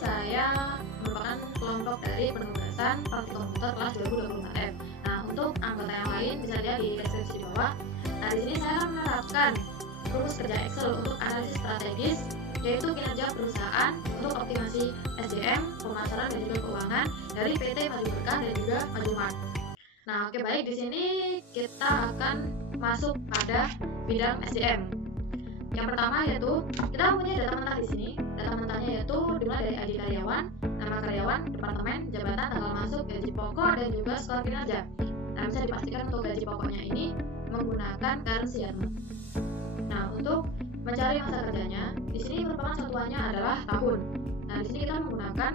saya merupakan kelompok dari penugasan praktik komputer kelas 2024F. Nah, untuk anggota yang lain bisa lihat di deskripsi di bawah. Nah, di sini saya menerapkan rumus kerja Excel untuk analisis strategis, yaitu kinerja perusahaan untuk optimasi SDM, pemasaran dan juga keuangan dari PT Maju Berkah dan juga Maju Mart. Nah, oke, baik, di sini kita akan masuk pada bidang SDM. Yang pertama yaitu kita mempunyai data mentah di sini. Data mentahnya yaitu dimulai dari ID karyawan, nama karyawan, departemen, jabatan, tanggal masuk, gaji pokok dan juga skor kinerja. Nah, bisa dipastikan untuk gaji pokoknya ini menggunakan currency ya, teman. Nah, untuk mencari masa kerjanya, di sini merupakan satuannya adalah tahun. Nah, di sini kita menggunakan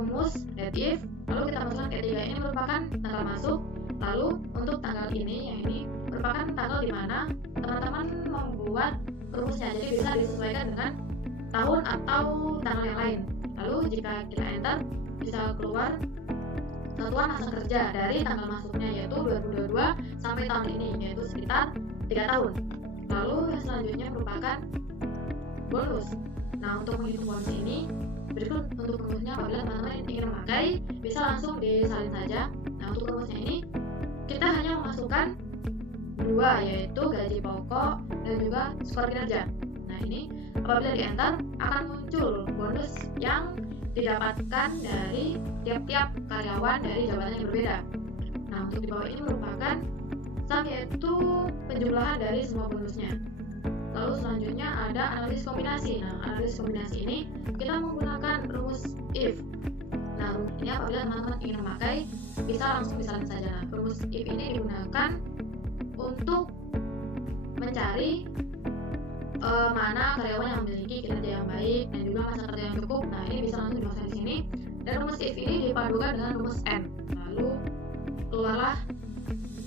rumus let if, lalu kita masukkan T3. Ini merupakan tanggal masuk, lalu untuk tanggal ini, yang ini merupakan tanggal di mana teman-teman membuat rumusnya, jadi bisa disesuaikan dengan tahun atau tanggal yang lain. Lalu jika kita enter, bisa keluar satuan masa kerja dari tanggal masuknya yaitu 2022 sampai tahun ini, yaitu sekitar 3 tahun. Lalu yang selanjutnya merupakan bonus. Nah, untuk menghitung bonus ini berikut untuk rumusnya. Apabila teman-teman ingin memakai, bisa langsung disalin saja. Nah, untuk rumusnya ini kita hanya memasukkan dua, yaitu gaji pokok dan juga skor kinerja. Nah, ini apabila di enter akan muncul bonus yang didapatkan dari tiap-tiap karyawan dari jabatan yang berbeda. Nah, untuk di bawah ini merupakan sum, yaitu penjumlahan dari semua bonusnya. Lalu selanjutnya ada analisis kombinasi. Nah, analisis kombinasi ini kita menggunakan rumus if. Nah, rumus ini apabila teman-teman ingin memakai, bisa langsung disalin saja. Nah, rumus if ini digunakan untuk mencari mana karyawan yang memiliki kinerja yang baik dan juga masa kerja yang cukup. Nah, ini bisa langsung dimasukkan di sini. Dan rumus if ini dipadukan dengan rumus n. Lalu keluarlah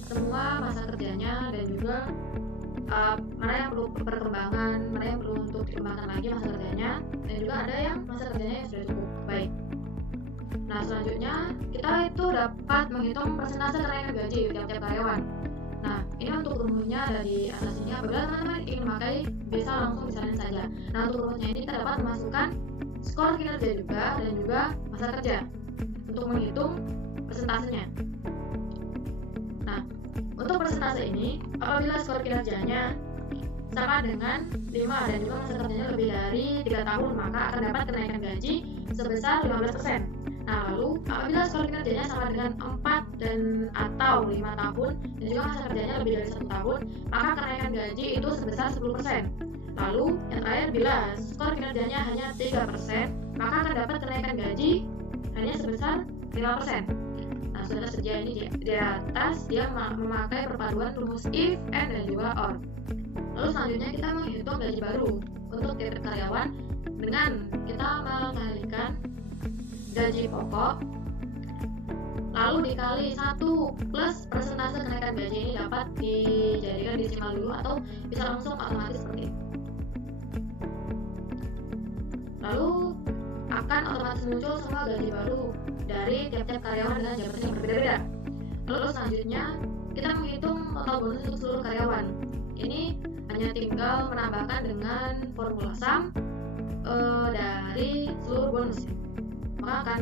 semua masa kerjanya dan juga mana yang perlu perkembangan, mana yang perlu untuk dikembangkan lagi masa kerjanya, dan juga ada yang masa kerjanya yang sudah cukup baik. Nah, selanjutnya kita itu dapat menghitung persentase kenaikan gaji tiap-tiap karyawan. Nah, ini untuk rumusnya ada di atas ini. Apabila teman-teman ingin memakai, bisa langsung disalin saja. Nah, untuk rumusnya ini kita dapat memasukkan skor kinerja juga dan juga masa kerja untuk menghitung persentasenya. Nah, untuk persentase ini, apabila skor kinerjanya sama dengan 5 dan juga masa kerjanya lebih dari 3 tahun, maka akan dapat kenaikan gaji sebesar 15%. Nah, lalu apabila skor kinerjanya sama dengan 4 dan atau 5 tahun dan juga masa kerjanya lebih dari 1 tahun, maka kenaikan gaji itu sebesar 10%. Lalu yang terakhir, bila skor kinerjanya hanya 3%, maka akan dapat kenaikan gaji hanya sebesar 5%. Nah, sudah tersedia ini di atas, dia memakai perpaduan rumus if, and, dan juga or. Lalu selanjutnya kita menghitung gaji baru untuk tiap karyawan dengan kita mengalikan gaji pokok lalu dikali 1 plus persentase kenaikan gaji ini dapat dijadikan desimal dulu atau bisa langsung otomatis seperti ini. Lalu akan otomatis muncul semua gaji baru dari tiap-tiap karyawan dengan jabatan yang berbeda-beda. Lalu selanjutnya kita menghitung total bonus untuk seluruh karyawan. Ini hanya tinggal menambahkan dengan formula sum dari seluruh bonus, maka akan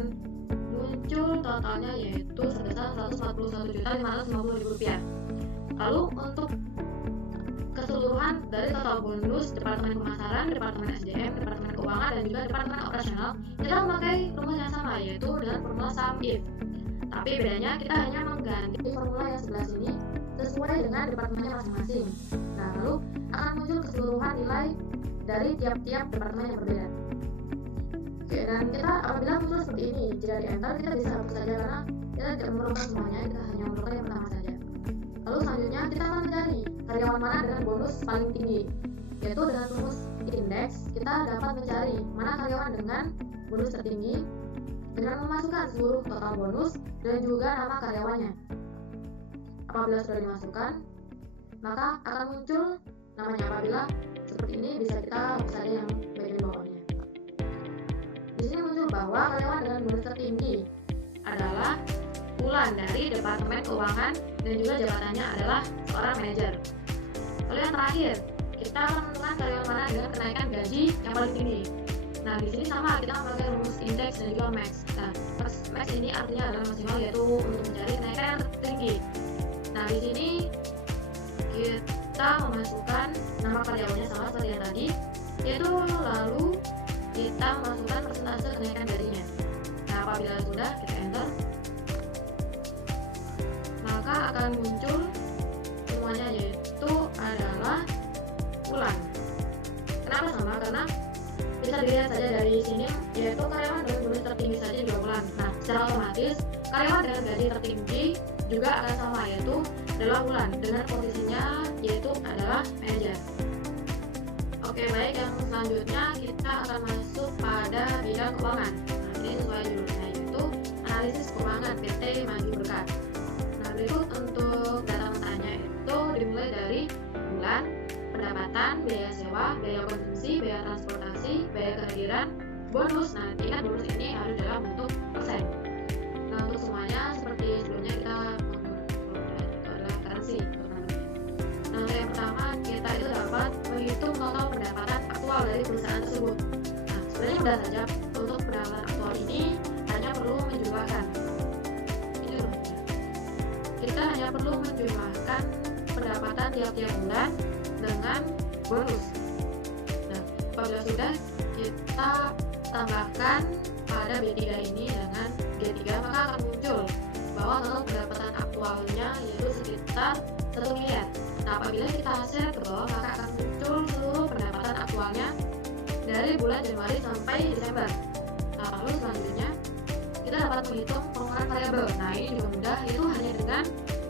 muncul totalnya yaitu sebesar Rp141.550.000. Lalu untuk keseluruhan dari total bonus Departemen Pemasaran, Departemen SDM, Departemen Keuangan, dan juga Departemen Operasional, kita memakai rumus yang sama, yaitu dengan formula sum if. Tapi bedanya kita hanya mengganti formula yang sebelah sini sesuai dengan departemennya masing-masing. Nah, lalu akan muncul keseluruhan nilai dari tiap-tiap departemen yang berbeda. Oke, dan kita apabila muncul seperti ini, jika di enter kita bisa hapus saja karena kita tidak memerlukan semuanya, kita hanya memerlukan yang pertama saja. Lalu selanjutnya kita akan mencari karyawan mana dengan bonus paling tinggi, yaitu dengan rumus indeks kita dapat mencari mana karyawan dengan bonus tertinggi dengan memasukkan seluruh total bonus dan juga nama karyawannya. Apabila sudah dimasukkan, maka akan muncul namanya. Apabila seperti ini, bisa kita hapus saja yang bagian bawahnya. Di sini muncul bahwa karyawan dengan bonus tertinggi adalah Wulan dari Departemen Keuangan dan juga jabatannya adalah seorang manajer. Lalu yang terakhir, kita akan menentukan karyawan mana dengan kenaikan gaji yang paling tinggi. Nah, di sini sama kita memakai rumus indeks dan juga max. Nah, max ini artinya adalah maksimal, yaitu untuk mencari kenaikan yang tertinggi. Nah, di sini kita memasukkan nama karyawannya sama seperti yang tadi, yaitu lalu kita masukkan persentase kenaikan gajinya. Nah, apabila sudah, kita enter, maka akan muncul semuanya, yaitu adalah bulan. Kenapa sama? Karena bisa dilihat saja dari sini, yaitu karyawan dengan bonus tertinggi saja 2 bulan. Nah, secara otomatis karyawan dengan gaji tertinggi juga akan sama, yaitu adalah bulan, dengan posisinya yaitu adalah manajer. Oke, baik, yang selanjutnya kita akan masuk pada bidang keuangan. Nah, ini sesuai judulnya, yaitu analisis keuangan PT Maju Berkah. Nah, berikut untuk data mentahnya itu dimulai dari bulan, pendapatan, biaya sewa, biaya konsumsi, biaya transportasi, biaya kehadiran, bonus. Nah, ingat bonus ini harus dalam bentuk persen. Nah, untuk semuanya seperti sebelumnya kita itu adalah currency. Nah, untuk yang pertama kita itu dapat menghitung total pendapatan aktual dari perusahaan tersebut. Nah, sebenarnya mudah saja. Untuk pendapatan aktual ini hanya perlu menjumlahkan. Ini rumusnya. Kita hanya perlu menjumlahkan pendapatan tiap-tiap bulan dengan bonus. Nah, apabila sudah, kita tambahkan pada B3 ini dengan G3, maka akan muncul bahwa total pendapatan aktualnya yaitu sekitar 1 miliar. Nah, apabila kita share ke bawah, maka akan muncul seluruh pendapatan aktualnya dari bulan Januari sampai Desember. Nah, lalu selanjutnya kita dapat menghitung pengeluaran variabel. Nah, ini juga mudah, itu hanya dengan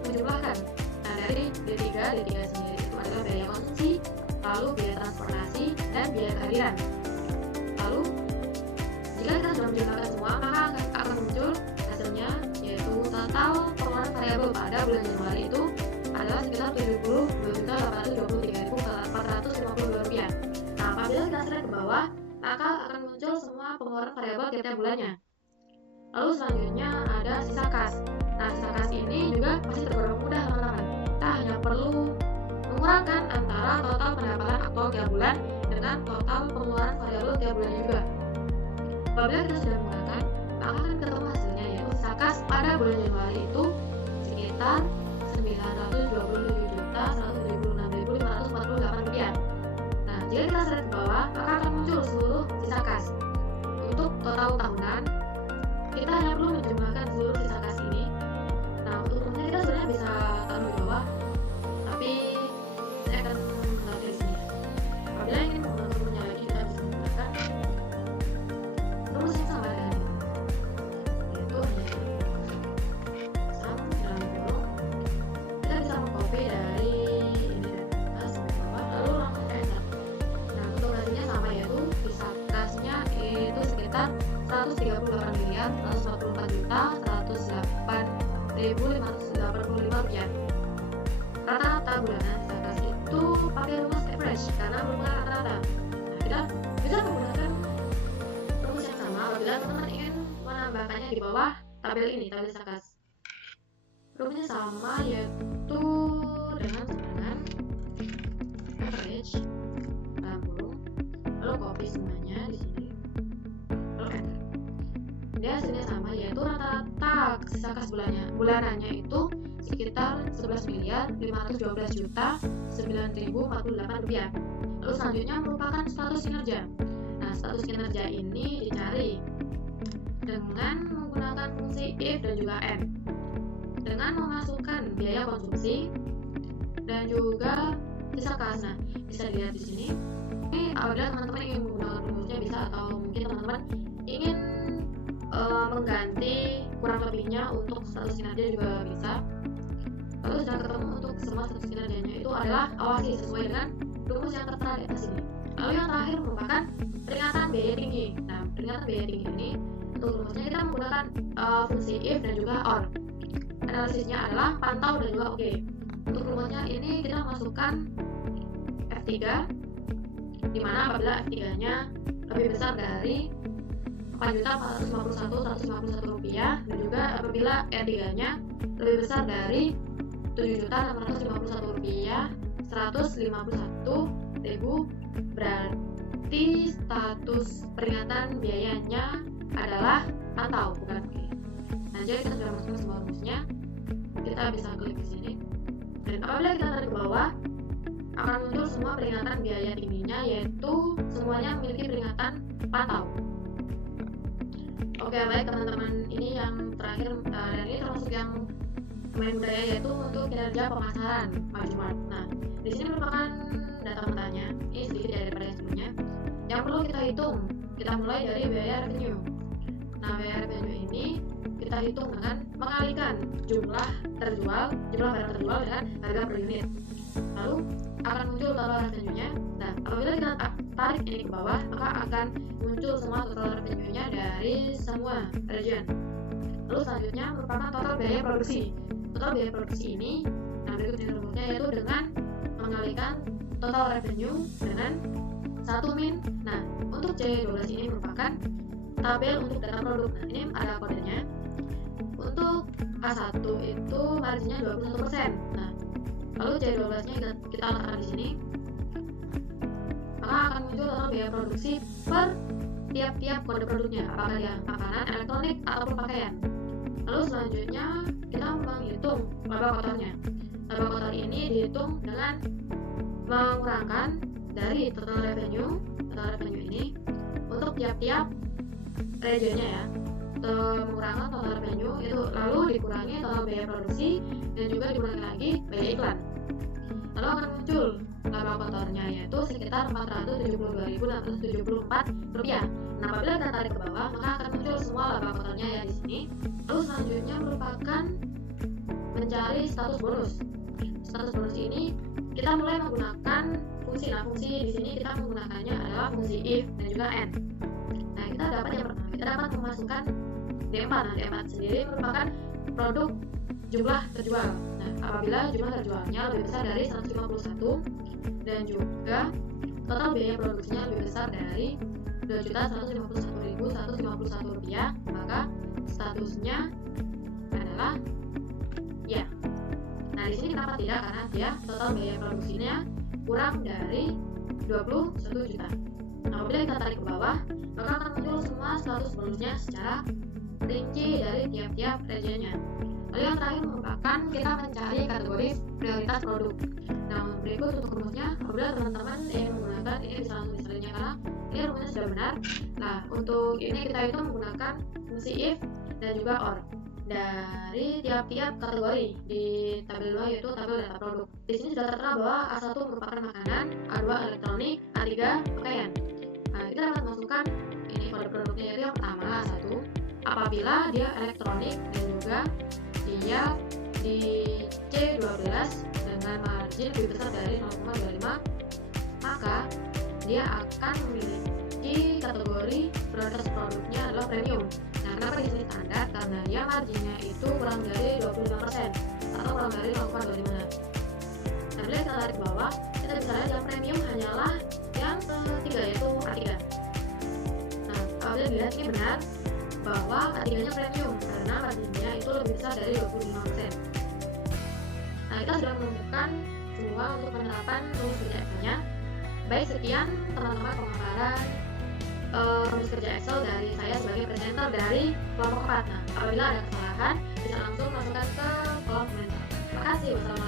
menjumlahkan. Nah, dari D3 sendiri itu adalah biaya konsumsi, lalu biaya transportasi, dan biaya kehadiran. Lalu jika kita sudah menjumlahkan semua, maka akan muncul hasilnya, yaitu total pengeluaran variabel pada bulan Januari itu adalah sekitar Rp72.823.452. Nah, apabila kita slide ke bawah, maka akan muncul semua pengeluaran variabel tiap bulannya. Lalu selanjutnya ada sisa kas. Nah, sisa kas ini juga masih tergolong mudah, teman-teman. Kita hanya perlu mengurangkan antara total pendapatan aktual tiap bulan dengan total pengeluaran variabel tiap bulannya juga. Apabila kita sudah menggunakan, maka akan ketemu hasilnya, yaitu sisa kas pada bulan Januari itu sekitar Rp927.176.548. Nah, jika kita slide ke bawah, maka akan muncul seluruh sisa kas. Untuk total tahunan, kita hanya perlu menjumlahkan seluruh sisa kas ini. Nah, untuk rumusnya kita sebenarnya bisa taruh di bawah, tapi saya akan menggunakan di sini. Apabila ingin menggunakan rumusnya lagi, kita bisa menggunakan rumus yang sama dengan ini, yaitu sum dalam kurung. Kita bisa mengcopy dari ini sampai bawah, lalu langsung enter. Nah, untuk hasilnya sama, yaitu sisa kasnya itu sekitar Rp134.184.585. Rata-rata bulanan sisa kas itu pakai rumus average karena merupakan rata-rata. Nah, kita bisa menggunakan rumus yang sama apabila teman-teman ingin menambahkannya di bawah tabel ini, tabel sisa kas. Rumusnya sama, yaitu dengan average dalam kurung, lalu copy semuanya di sini, lalu enter. Dia hasilnya sama, yaitu rata-rata sisa kas bulanannya itu sekitar Rp11.512.009.048. Lalu selanjutnya merupakan status kinerja. Nah, status kinerja ini dicari dengan menggunakan fungsi if dan juga and, dengan memasukkan biaya konsumsi dan juga sisa kas. Nah, bisa dilihat di sini. Ini apabila teman-teman ingin menggunakan rumusnya bisa, atau mungkin teman-teman ingin mengganti kurang lebihnya untuk status kinerja juga bisa. Lalu sudah ketemu untuk semua status kinerjanya itu adalah awasi sesuai dengan rumus yang tertera di atas ini. Lalu yang terakhir merupakan peringatan biaya tinggi. Nah, peringatan biaya tinggi ini untuk rumusnya kita menggunakan fungsi if dan juga or. Analisisnya adalah pantau dan juga oke. Untuk rumusnya ini kita masukkan F3, dimana apabila F3-nya lebih besar dari Rp4.451.151 dan juga apabila R3-nya lebih besar dari Rp7.651.151.000 berarti berarti status peringatan biayanya adalah pantau, bukan oke. Nah, jadi kita sudah masuk semua rumusnya. Kita bisa klik di sini. Dan apabila kita tarik ke bawah, akan muncul semua peringatan biaya tingginya, yaitu semuanya memiliki peringatan pantau. Oke, baik teman-teman, ini yang terakhir dan ini termasuk yang lumayan budaya, yaitu untuk kinerja pemasaran Micmart. Nah, di sini merupakan data mentahnya, ini sedikit daripada yang sebelumnya. Yang perlu kita hitung, kita mulai dari biaya revenue. Nah, biaya revenue ini kita hitung dengan mengalikan jumlah barang terjual dengan harga per unit. Lalu akan muncul total revenue-nya. Nah, apabila kita tarik ini ke bawah, maka akan muncul semua total revenue-nya dari semua region. Lalu selanjutnya merupakan total biaya produksi. Total biaya produksi ini, nah berikut ini rumusnya, yaitu dengan mengalikan total revenue dengan 1 min. Nah, untuk C12 ini merupakan tabel untuk data produk. Nah, ini ada kodenya. Untuk A1 itu marginnya 21%. Nah, lalu C12-nya kita letakkan di sini. Maka akan muncul total biaya produksi per tiap-tiap kode produknya, apakah dia makanan, elektronik, ataupun pakaian. Lalu selanjutnya kita menghitung laba kotornya. Laba kotor ini dihitung dengan mengurangkan dari total revenue ini untuk tiap-tiap regionnya ya. Mengurangi total revenue itu, lalu dikurangi total biaya produksi dan juga dikurangi lagi biaya iklan. Lalu akan muncul laba kotornya, yaitu sekitar Rp422.674. Nah, apabila kita tarik ke bawah, maka akan muncul semua laba kotornya ya di sini. Lalu selanjutnya merupakan mencari status bonus. Status bonus ini kita mulai menggunakan fungsi. Nah, fungsi di sini kita menggunakannya adalah fungsi if dan juga and. Nah, kita dapat yang pertama, kita dapat memasukkan D4. Nah, D4 sendiri merupakan produk jumlah terjual. Nah, apabila jumlah terjualnya lebih besar dari 151 dan juga total biaya produksinya lebih besar dari Rp2.151.151, maka statusnya adalah ya. Nah, di sini kenapa tidak? Karena dia total biaya produksinya kurang dari 21 juta. Nah, apabila kita tarik ke bawah, maka akan muncul semua status bonusnya secara rinci dari tiap-tiap regionnya. Lalu yang terakhir merupakan kita mencari kategori prioritas produk. Nah, berikut untuk rumusnya. Apabila teman-teman ingin menggunakan ini, bisa langsung diselinnya karena ini rumusnya sudah benar. Nah, untuk ini kita itu menggunakan fungsi if dan juga or dari tiap-tiap kategori di tabel 2, yaitu tabel data produk. Di sini sudah tertera bahwa A1 merupakan makanan, A2 elektronik, A3 pakaian. Nah, kita dapat masukkan ini kode produknya, yaitu yang pertama A1 apabila dia elektronik dan juga dia di C12 dengan margin lebih besar dari 0,25, maka dia akan memiliki kategori prioritas produknya adalah premium. Nah, kenapa di sini standar? Karena dia marginnya itu kurang dari 25% atau kurang dari 0,25. Nah, bila kita tarik ke bawah, kita bisa lihat yang premium hanyalah yang ketiga, yaitu A3. Nah, apabila dilihat ini benar bahwa A3-nya premium karena marginnya itu lebih besar dari 25%. Nah, kita sudah menemukan semua untuk penerapan rumus kerja Excel-nya. Baik, sekian teman-teman pemaparan rumus kerja Excel dari saya sebagai presenter dari kelompok 4. Nah, apabila ada kesalahan bisa langsung masukkan ke kolom komentar. Terima kasih. Wassalamualaikum.